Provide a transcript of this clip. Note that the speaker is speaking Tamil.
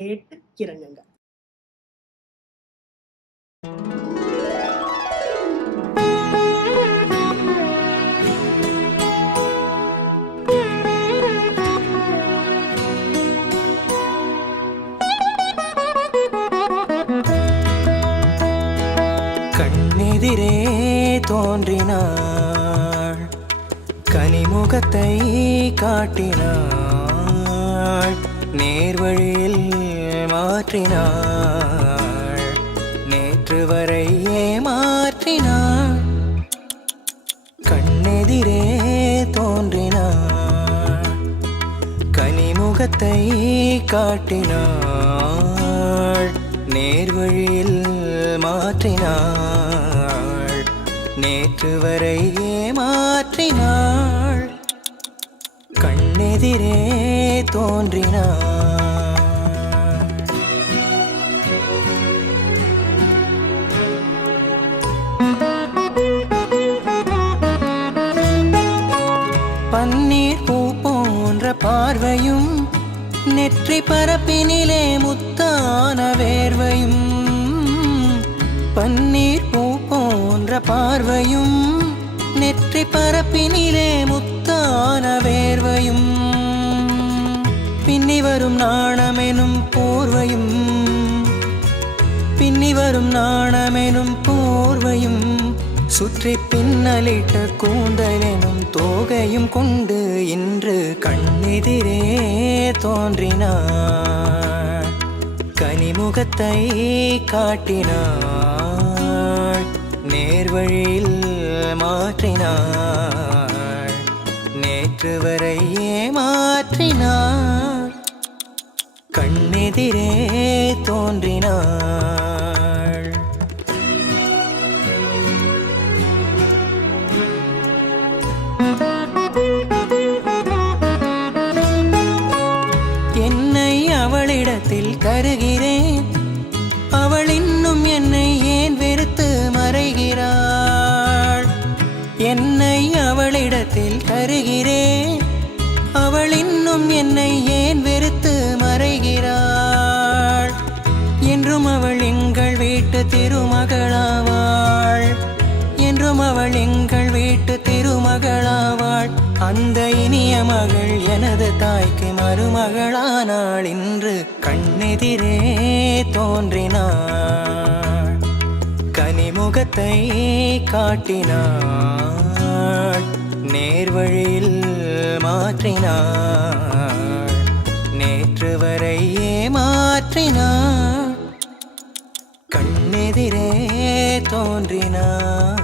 கேட்டு கிறங்குங்க. கண்ணெதிரே தோன்றினாள், கனிமுகத்தை காட்டினாள், நேர்வழியில் மாற்றினாள், நேற்று வரை ஏமாற்றினாள். கண்ணெதிரே தோன்றினாள், கனிமுகத்தை காட்டினாள், நேர்வழியில் மாற்றினாள், நேற்று வரை ஏமாற்றினாள். கண்ணெதிரே தோன்றினாள். பன்னீர் பூ போன்ற பார்வையும், நெற்றி பரப்பினிலே முத்தான வேர்வையும். பன்னீர் பூ போன்ற பார்வையும், நெற்றி பரப்பினிலே முத்தான வேர்வையும். பின்னி வரும் நாணமெனும் போர்வையும், பின்னி வரும் நாணமெனும் போர்வையும், சுற்றி பின்னலிட்ட கூந்தலெனும் தோகையும் கொண்டு இன்று கண்ணெதிரே தோன்றினாள், கனிமுகத்தை காட்டினாள், நேர்வழியில் மாற்றினாள், நேற்று வரை ஏமாற்றினாள். கண்ணெதிரே தோன்றினாள். என்னை அவளிடத்தில் தருகிறேன், அவள் இன்னும் என்னை ஏன் வெறுத்து மறைகிறாள். என்னை அவளிடத்தில் தருகிறேன், அவள் இன்னும் என்னை ஏன் வெறுத்து மறைகிறாள். என்றும் அவள் எங்கள் வீட்டு திருமகளாவாள், என்றும் அவள் எங்கள் வீட்டு திருமகளாவாள். அந்த இனிய மகள் எனது தாய்க்கு மருமகளானாள். இன்று கண்ணெதிரே தோன்றினாள், கனிமுகத்தை காட்டினாள், நேர்வழியில் மாற்றினாள், நேற்று வரை ஏமாற்றினாள். கண்ணெதிரே தோன்றினாள்.